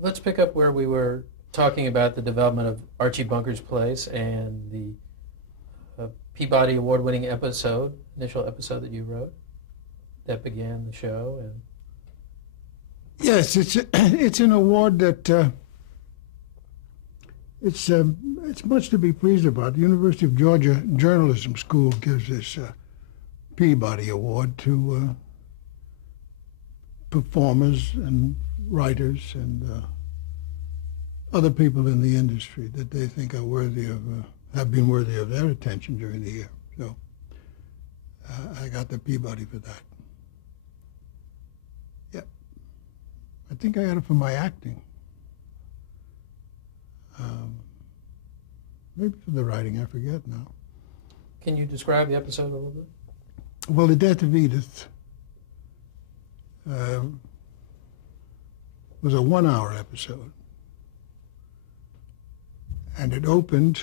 Let's pick up where we were talking about the development of Archie Bunker's Place and the Peabody Award-winning initial episode that you wrote that began the show. And Yes, it's an award that it's much to be pleased about. The University of Georgia Journalism School gives this Peabody Award to performers and writers and other people in the industry that they think are worthy of have been worthy of their attention during the year. So I got the Peabody for that. Yeah, I think I got it for my acting. Maybe for the writing, I forget now. can you describe the episode a little bit? Well, the death of Edith was a 1 hour episode. And it opened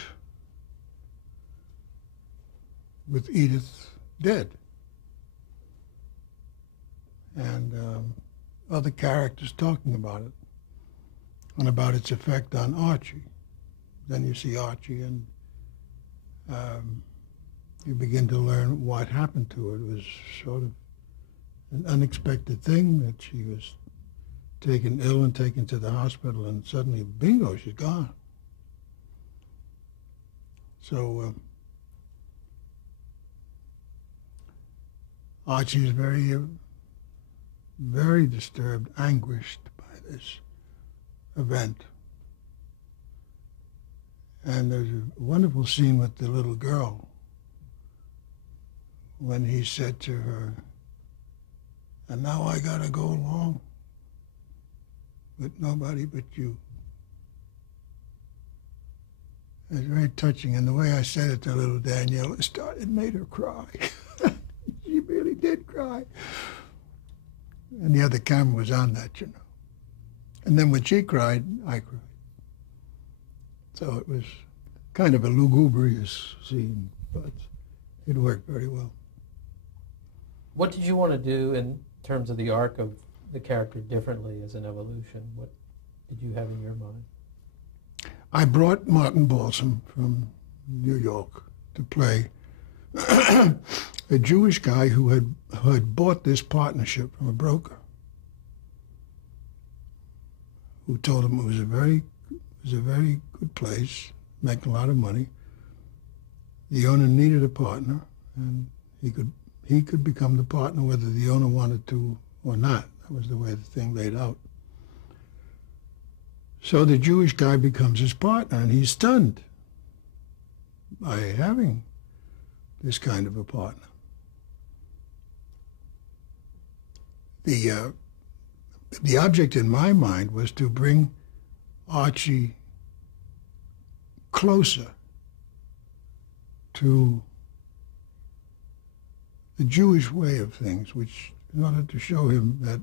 with Edith dead. And other characters talking about it and about its effect on Archie. Then you see Archie and you begin to learn what happened to her. It was sort of an unexpected thing that she was taken ill and taken to the hospital, and suddenly, bingo, she's gone. So Archie is very, very disturbed, anguished by this event. And there's a wonderful scene with the little girl when he said to her, "And now I gotta go along with nobody but you." It's very touching, and the way I said it to little Danielle, it made her cry. She really did cry. And the other camera was on that, you know. And then when she cried, I cried. So it was kind of a lugubrious scene, but it worked very well. What did you want to do in terms of the arc of the character differently as an evolution? What did you have in your mind? I brought Martin Balsam from New York to play a Jewish guy who had bought this partnership from a broker, who told him it was a very good place, making a lot of money. The owner needed a partner, and he could become the partner whether the owner wanted to or not. That was the way the thing laid out. So the Jewish guy becomes his partner, and he's stunned by having this kind of a partner. The object in my mind was to bring Archie closer to the Jewish way of things, which in order to show him that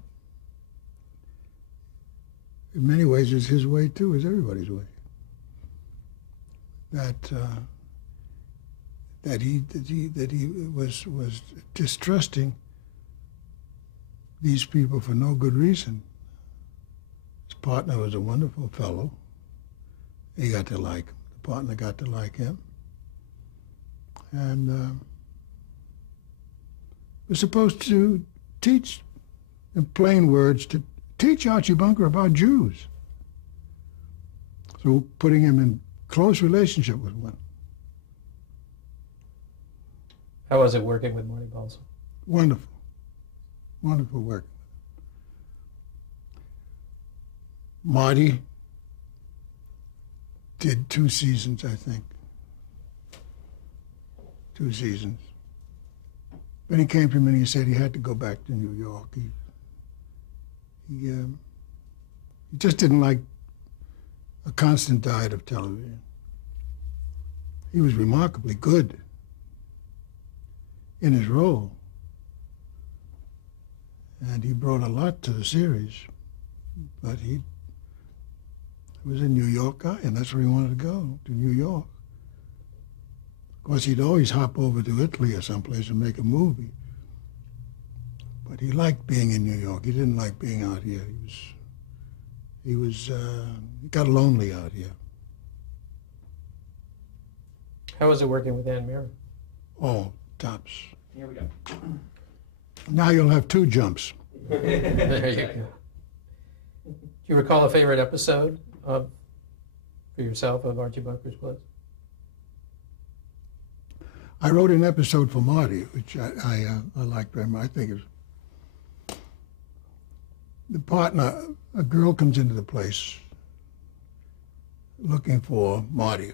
in many ways is his way too, is everybody's way. That he was distrusting these people for no good reason. His partner was a wonderful fellow. He got to like him. The partner got to like him. And was supposed to teach, in plain words, to teach Archie Bunker about Jews. So putting him in close relationship with one. How was it working with Marty Balsam? Wonderful. Wonderful work. Marty did 2 seasons, I think. 2 seasons. Then he came to me and he said he had to go back to New York. He just didn't like a constant diet of television. He was remarkably good in his role. And he brought a lot to the series. But he was a New York guy, and that's where he wanted to go, to New York. Of course, he'd always hop over to Italy or someplace and make a movie. But he liked being in New York. He didn't like being out here. He was he got lonely out here. How was it working with Anne Mirren? Oh, tops. Here we go. Now you'll have 2 jumps. There you go. Do you recall a favorite episode for yourself of Archie Bunker's Place? I wrote an episode for Marty, which I liked very much. I think it was the partner. A girl comes into the place looking for Marty.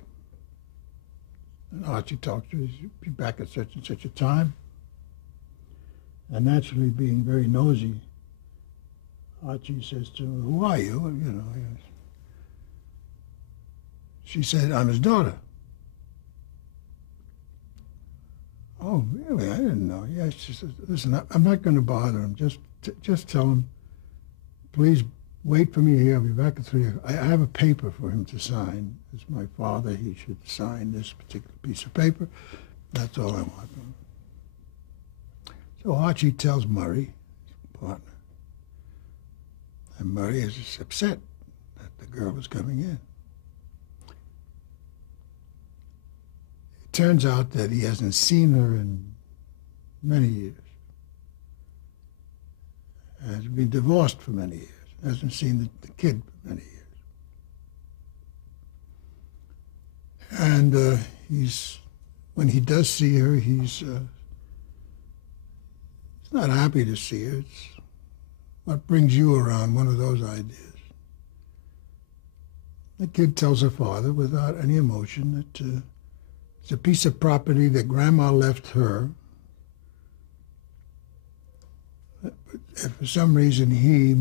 And Archie talks to her. He'll be back at such and such a time. And naturally, being very nosy, Archie says to her, "Who are you?" You know. She said, "I'm his daughter." "Oh, really? I didn't know." Yeah, she says, "Listen, I'm not going to bother him. Just tell him, please wait for me here. I'll be back at 3 o'clock. I have a paper for him to sign. As my father, he should sign this particular piece of paper. That's all I want from him." So Archie tells Murray, his partner, and Murray is just upset that the girl is coming in. It turns out that he hasn't seen her in many years. Has been divorced for many years. Hasn't seen the kid for many years. And when he does see her, he's not happy to see her. It's what brings you around, one of those ideas. The kid tells her father without any emotion that it's a piece of property that Grandma left her. But if for some reason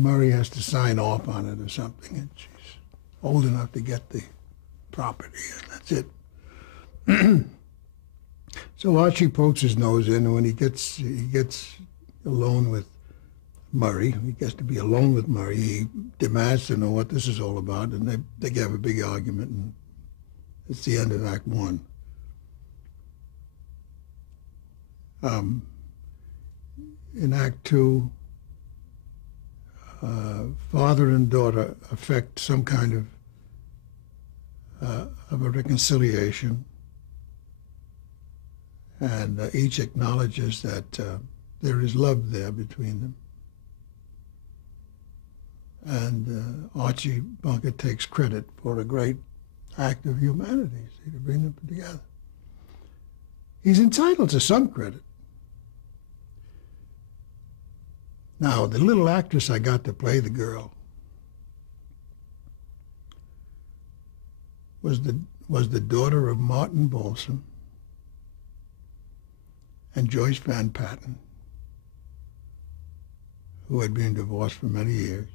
Murray, has to sign off on it or something, and she's old enough to get the property, and that's it. So Archie pokes his nose in, and when he gets alone with Murray, he gets to be alone with Murray, he demands to know what this is all about, and they have a big argument, and it's the end of Act 1. In Act 2, father and daughter affect some kind of a reconciliation, and each acknowledges that there is love there between them. And Archie Bunker takes credit for a great act of humanity to bring them together. He's entitled to some credit. Now, the little actress I got to play the girl was the daughter of Martin Balsam and Joyce Van Patten, who had been divorced for many years.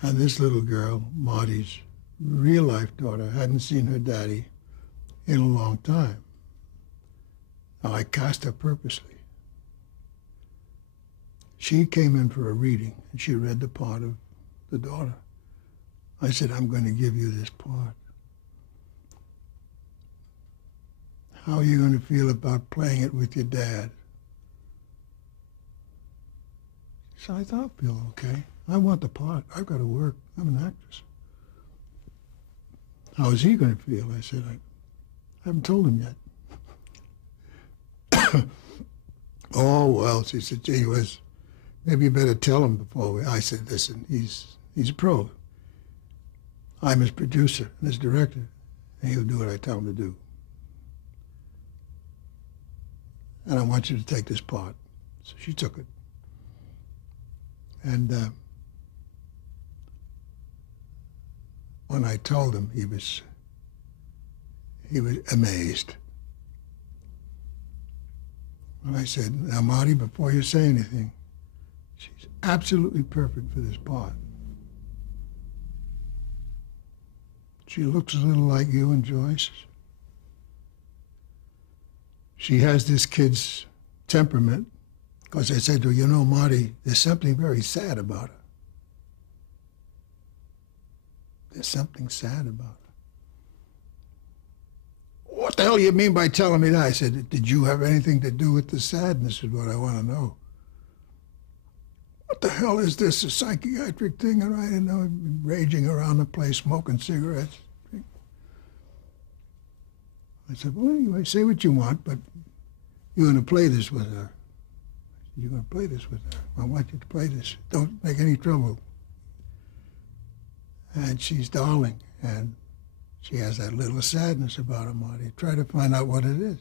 And this little girl, Marty's real-life daughter, hadn't seen her daddy in a long time. Now, I cast her purposely. She came in for a reading, and she read the part of the daughter. I said, "I'm going to give you this part. How are you going to feel about playing it with your dad?" So I thought, "I'll feel okay. I want the part. I've got to work. I'm an actress." "How is he going to feel?" I said, "I haven't told him yet." "Oh, well," she said, "Gee whiz, maybe you better tell him before we..." I said, "Listen, he's a pro. I'm his producer and his director, and he'll do what I tell him to do. And I want you to take this part." So she took it. And when I told him, he was amazed. And I said, "Now, Marty, before you say anything, she's absolutely perfect for this part. She looks a little like you and Joyce. She has this kid's temperament." Because I said to her, "You know, Marty, there's something very sad about her. There's something sad about her." "What the hell do you mean by telling me that?" I said, "Did you have anything to do with the sadness is what I want to know." what the hell is this, a psychiatric thing? And I didn't know, raging around the place, smoking cigarettes. I said, well, anyway, say what you want, but you're going to play this with her. You're going to play this with her. I want you to play this. Don't make any trouble. And she's darling, and she has that little sadness about her, Marty. Try to find out what it is.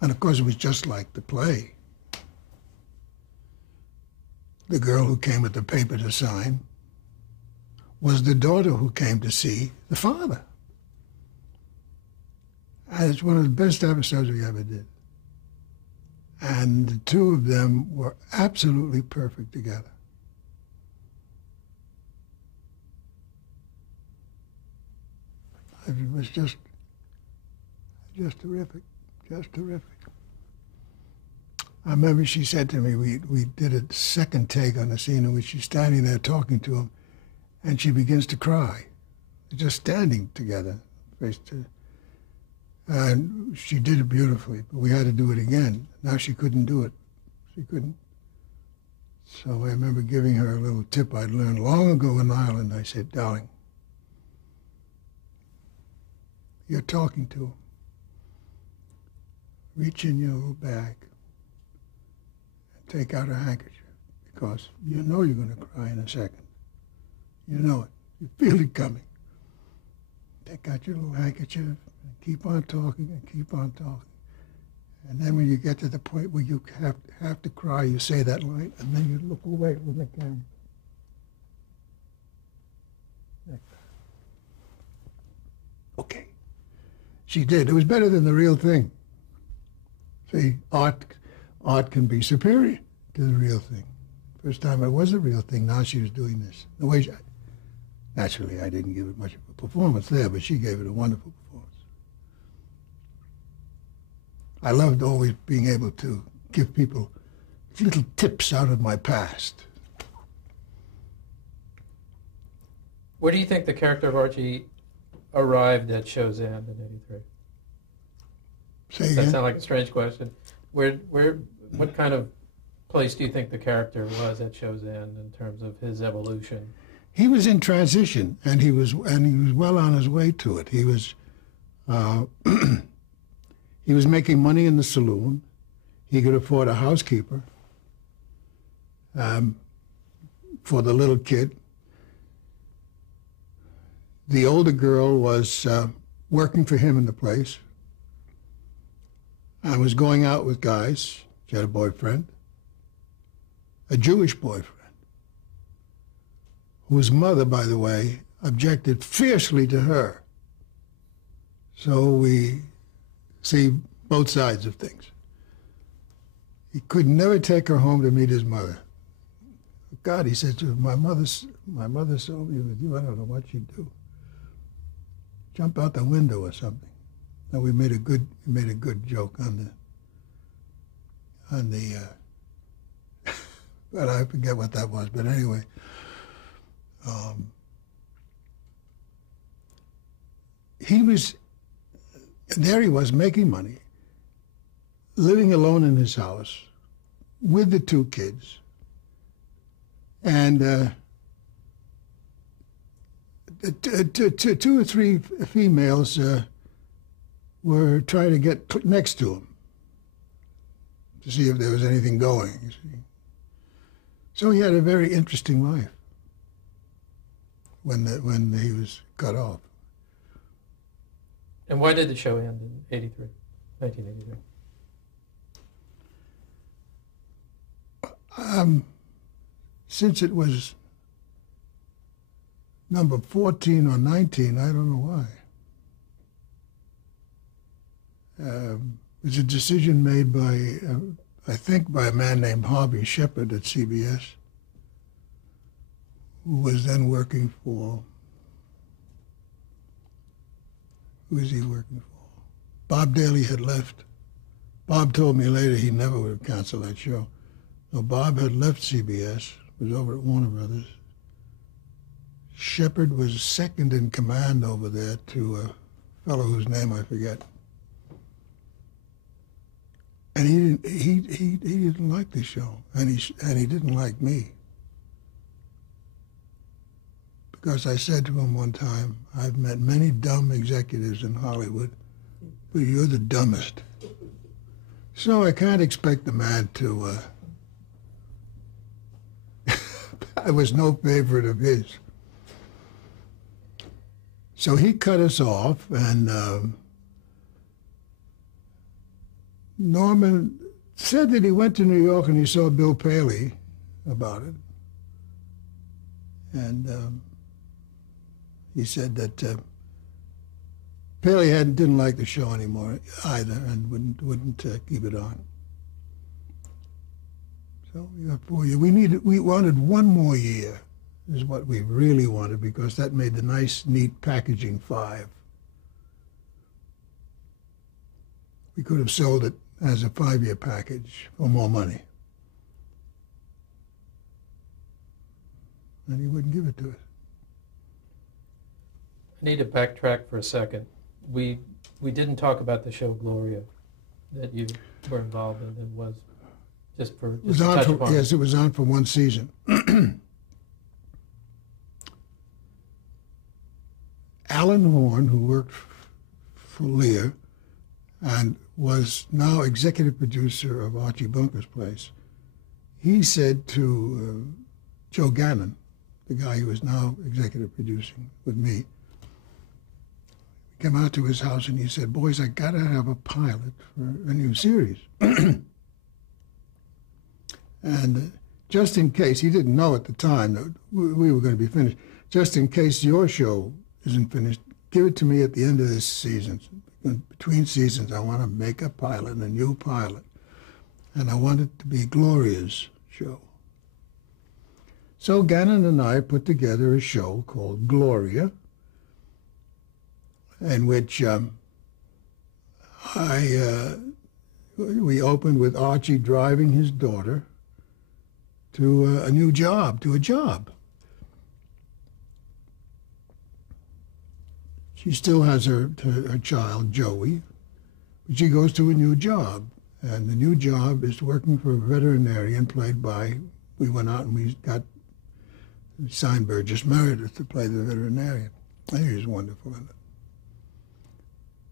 And of course, it was just like the play. The girl who came with the paper to sign was the daughter who came to see the father. And it's one of the best episodes we ever did. And the two of them were absolutely perfect together. It was just terrific, just terrific. I remember she said to me, we did a second take on the scene in which she's standing there talking to him, and she begins to cry, just standing together, face to. And she did it beautifully, but we had to do it again. Now she couldn't do it. She couldn't. So I remember giving her a little tip I'd learned long ago in Ireland. I said, darling, you're talking to him. Reach in your little bag and take out a handkerchief, because you know you're going to cry in a second. You know it. You feel it coming. Take out your little handkerchief and keep on talking and keep on talking. And then when you get to the point where you have to cry, you say that line, and then you look away from the camera. Like that. Okay. She did. It was better than the real thing. See, art can be superior to the real thing. First time it was the real thing, now she was doing this. The way naturally, I didn't give it much of a performance there, but she gave it a wonderful performance. I loved always being able to give people little tips out of my past. Where do you think the character of Archie arrived at show's end in '83? Say Does again? that sound like a strange question? What kind of place do you think the character was at show's end in terms of his evolution? He was in transition, and he was well on his way to it. He was he was making money in the saloon. He could afford a housekeeper for the little kid. The older girl was working for him in the place. I was going out with guys. She had a boyfriend, a Jewish boyfriend, whose mother, by the way, objected fiercely to her. So we see both sides of things. He could never take her home to meet his mother. God, he said to her, my mother saw me with you. I don't know what she'd do. Jump out the window or something. And we made a good joke on the but I forget what that was. But anyway, he was making money, living alone in his house with the two kids, and two or three females were trying to get next to him to see if there was anything going, you see. So he had a very interesting life when he was cut off. And why did the show end in 1983? Since it was number 14 or 19, I don't know why. It was a decision made by, I think, by a man named Harvey Shepard at CBS, who was then working for, who was he working for? Bob Daly had left. Bob told me later he never would have canceled that show. So Bob had left CBS, was over at Warner Brothers. Shepard was second in command over there to a fellow whose name I forget. And And he didn't like the show, and he didn't like me. Because I said to him one time, I've met many dumb executives in Hollywood, but you're the dumbest. So I can't expect the man to, I was no favorite of his. So he cut us off, and Norman said that he went to New York and he saw Bill Paley about it. And he said that Paley didn't like the show anymore either, and wouldn't keep it on. So we got 4 years. We wanted one more year, is what we really wanted, because that made the nice, neat packaging 5. We could have sold it as a 5-year package for more money. And he wouldn't give it to us. I need to backtrack for a second. We didn't talk about the show Gloria that you were involved in, and was just for It was on for, yes, it was on for one season. Alan Horn, who worked for Lear and was now executive producer of Archie Bunker's Place, he said to Joe Gannon, the guy who is now executive producing with me, came out to his house and he said, boys, I got to have a pilot for a new series. And just in case, he didn't know at the time that we were going to be finished, just in case your show isn't finished, give it to me at the end of this season. Between seasons, I want to make a pilot, a new pilot. And I want it to be Gloria's show. So Gannon and I put together a show called Gloria, in which we opened with Archie driving his daughter to a new job, to a job. She still has her child, Joey, but she goes to a new job. And the new job is working for a veterinarian played by, we went out and we got signed Burgess Meredith to play the veterinarian. And he was wonderful in it.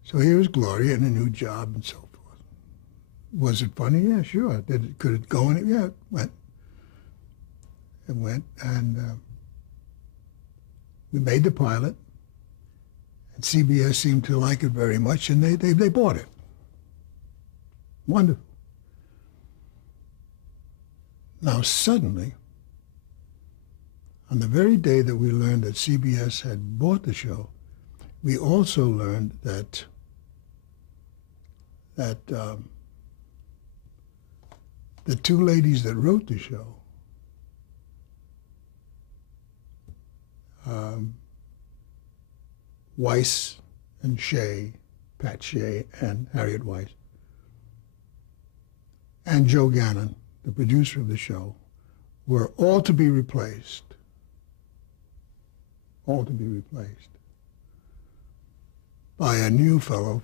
So here was Gloria in a new job and so forth. Was it funny? Yeah, sure. Could it go in it? Yeah, it went. It went, and we made the pilot, and CBS seemed to like it very much, and they bought it. Wonderful. Now suddenly, on the very day that we learned that CBS had bought the show, we also learned that the two ladies that wrote the show, Weiss and Shea, Pat Shea and Harriet Weiss, and Joe Gannon, the producer of the show, were all to be replaced. All to be replaced by a new fellow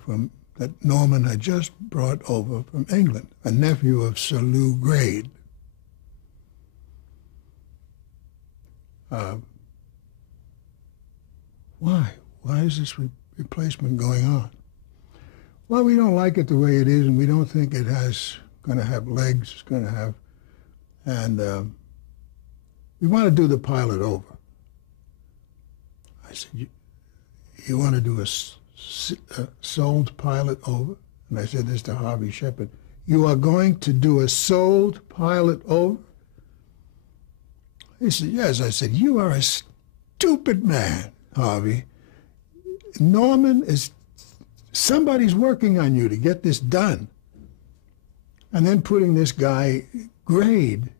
that Norman had just brought over from England, a nephew of Sir Lew Grade. Why? Why is this replacement going on? Well, we don't like it the way it is, and we don't think it has going to have legs. It's going to have, and we want to do the pilot over. I said, you want to do a sold pilot over? And I said this to Harvey Shepard. You are going to do a sold pilot over? He said, yes. I said, you are a stupid man, Harvey. Norman somebody's working on you to get this done. And then putting this guy, Grade,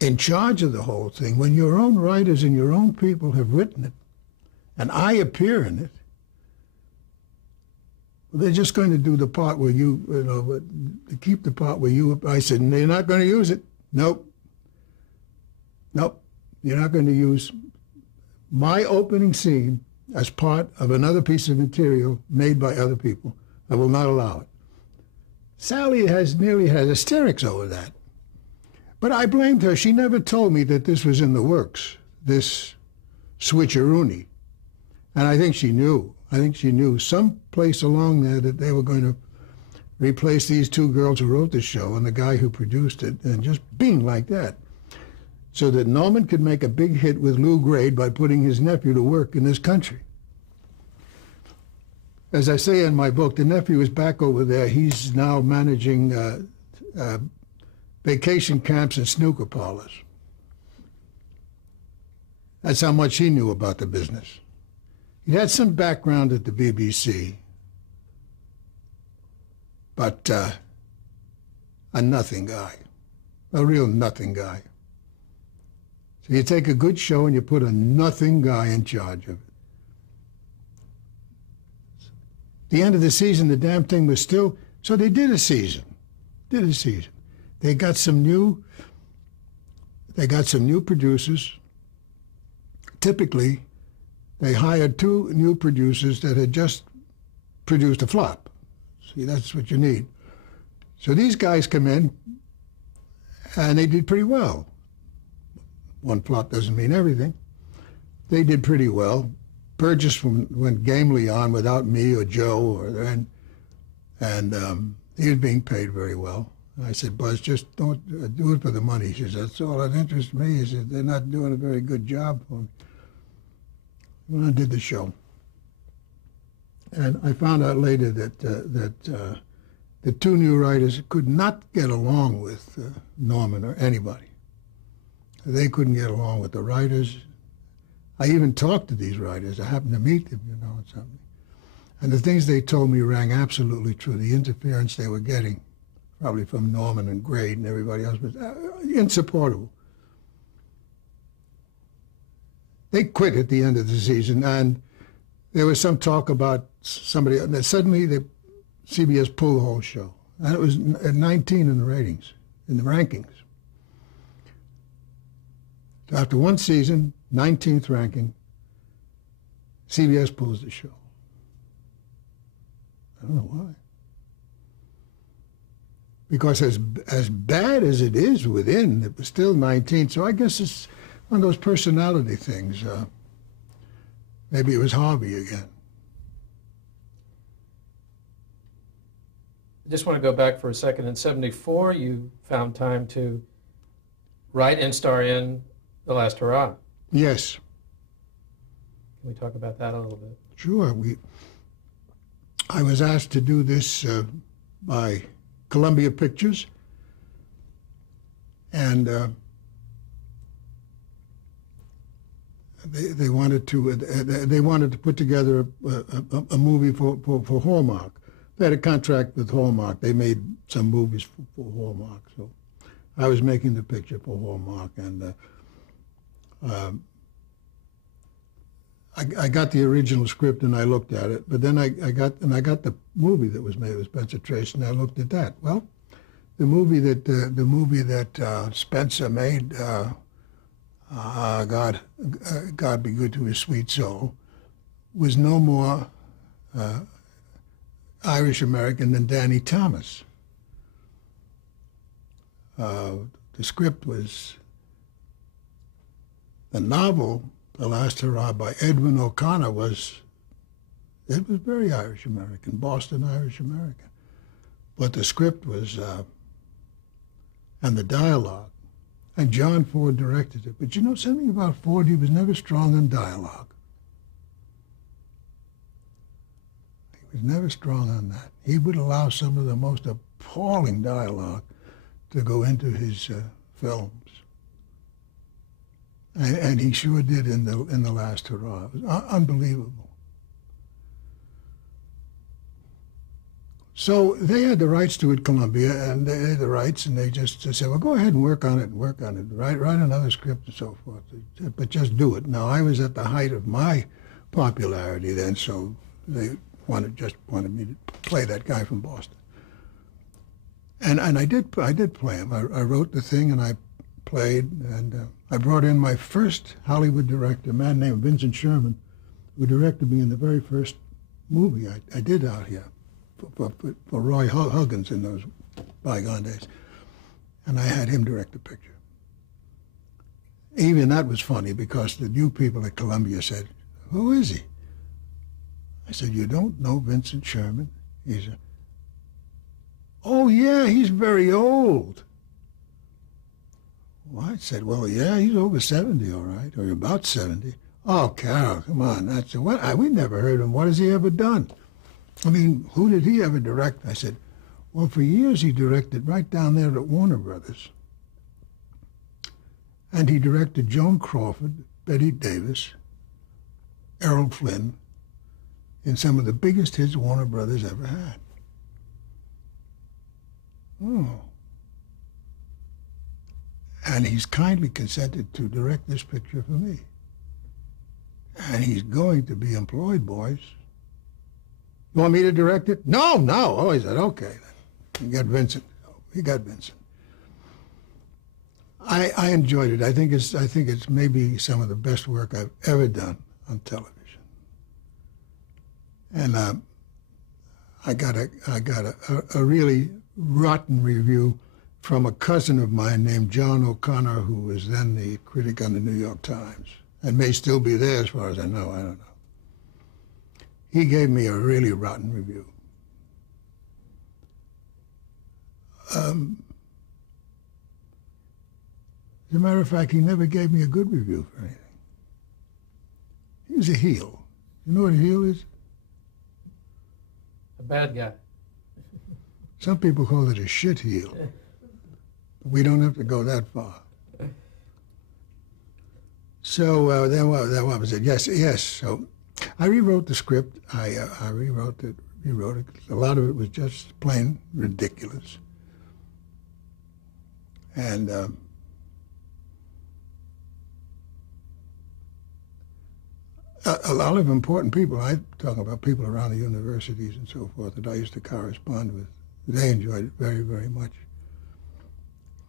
in charge of the whole thing, when your own writers and your own people have written it, and I appear in it, they're just going to do the part where to keep the part where you, I said, you're not going to use it. Nope. Nope. You're not going to use my opening scene as part of another piece of material made by other people. I will not allow it. Sally nearly has hysterics over that. But I blamed her. She never told me that this was in the works, this switcheroony. And I think she knew. I think she knew someplace along there that they were going to replace these two girls who wrote the show and the guy who produced it, and just bing like that. So that Norman could make a big hit with Lou Grade by putting his nephew to work in this country. As I say in my book, the nephew is back over there. He's now managing vacation camps and snooker parlors. That's how much he knew about the business. He had some background at the BBC, but a nothing guy, a real nothing guy. So you take a good show and you put a nothing guy in charge of it. The end of the season, the damn thing was still, so they did a season. They got some new producers. Typically, they hired two new producers that had just produced a flop. See, that's what you need. So these guys come in, and they did pretty well. One flop doesn't mean everything. They did pretty well. Burgess went gamely on without me or Joe, and he was being paid very well. I said, Buzz, just don't do it for the money. He says, that's all that interests me. He said, they're not doing a very good job for me. When I did the show. And I found out later that the two new writers could not get along with Norman or anybody. They couldn't get along with the writers. I even talked to these writers. I happened to meet them, and something. And the things they told me rang absolutely true. The interference they were getting, probably from Norman and Grade and everybody else, was insupportable. They quit at the end of the season, and there was some talk about somebody, and suddenly CBS pulled the whole show. And it was at 19 in the ratings, in the rankings. So after one season, 19th ranking, CBS pulls the show. I don't know why. Because as bad as it is within, it was still 19. So I guess it's one of those personality things. Maybe it was Harvey again. I just want to go back for a second. In '74, you found time to write and star in The Last Hurrah. Yes. Can we talk about that a little bit? Sure. I was asked to do this by Columbia Pictures, and they wanted to put together a movie for Hallmark. They had a contract with Hallmark. They made some movies for Hallmark, so I was making the picture for Hallmark, and I got the original script and I looked at it, but then I got the movie that was made with Spencer Tracy, and I looked at that. Well, the movie that Spencer made, God be good to his sweet soul, was no more Irish American than Danny Thomas. The script was the novel. The Last Hurrah by Edwin O'Connor was very Irish American, Boston Irish American. But the script was, and the dialogue, and John Ford directed it. But you know something about Ford? He was never strong on dialogue. He was never strong on that. He would allow some of the most appalling dialogue to go into his films. And he sure did in the Last Hurrah. It was unbelievable. So they had the rights to it, Columbia, and they had the rights, and they just said, well, go ahead and work on it, write another script and so forth, but just do it. Now, I was at the height of my popularity then, so they wanted me to play that guy from Boston. And I did play him. I wrote the thing, and I played, and I brought in my first Hollywood director, a man named Vincent Sherman, who directed me in the very first movie I did out here, for Roy Huggins in those bygone days. And I had him direct the picture. Even that was funny because the new people at Columbia said, "Who is he?" I said, "You don't know Vincent Sherman?" He said, "Oh, yeah, he's very old." Well, I said, "Well, yeah, he's over 70, all right, or about 70. Oh, Carroll, come on. I said, "What? We never heard of him. What has he ever done? I mean, who did he ever direct?" I said, "Well, for years he directed right down there at Warner Brothers. And he directed Joan Crawford, Betty Davis, Errol Flynn, in some of the biggest hits Warner Brothers ever had." Oh. And he's kindly consented to direct this picture for me. And he's going to be employed, boys. "You want me to direct it?" No, no. Oh, he said, "Okay, then. You got Vincent." He got Vincent. I enjoyed it. I think it's maybe some of the best work I've ever done on television. And I got a really rotten review from a cousin of mine named John O'Connor, who was then the critic on the New York Times, and may still be there as far as I know. I don't know. He gave me a really rotten review. As a matter of fact, he never gave me a good review for anything. He was a heel. You know what a heel is? A bad guy. Some people call it a shit heel. We don't have to go that far. So then what was it? Yes. So I rewrote the script. I rewrote it. A lot of it was just plain ridiculous. And a lot of important people, I talk about people around the universities and so forth that I used to correspond with, they enjoyed it very, very much.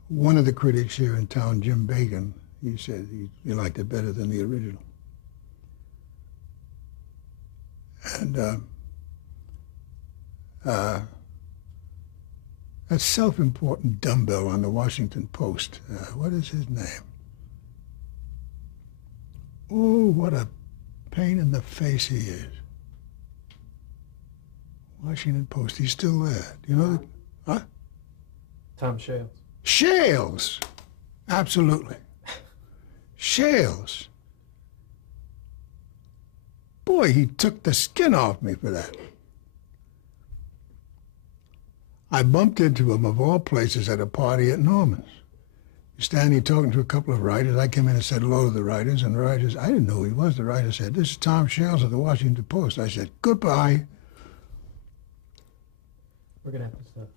One of the critics here in town, Jim Bacon, he said he liked it better than the original. And that self-important dumbbell on the Washington Post, what is his name? Oh, what a pain in the face he is. Washington Post, he's still there. Do you know that? Huh? Tom Shales. Shales! Absolutely. Shales. Boy, he took the skin off me for that. I bumped into him, of all places, at a party at Norman's. Standing talking to a couple of writers. I came in and said hello to the writers, and the writers, I didn't know who he was. The writer said, "This is Tom Shales of the Washington Post." I said, "Goodbye." We're going to have to stop.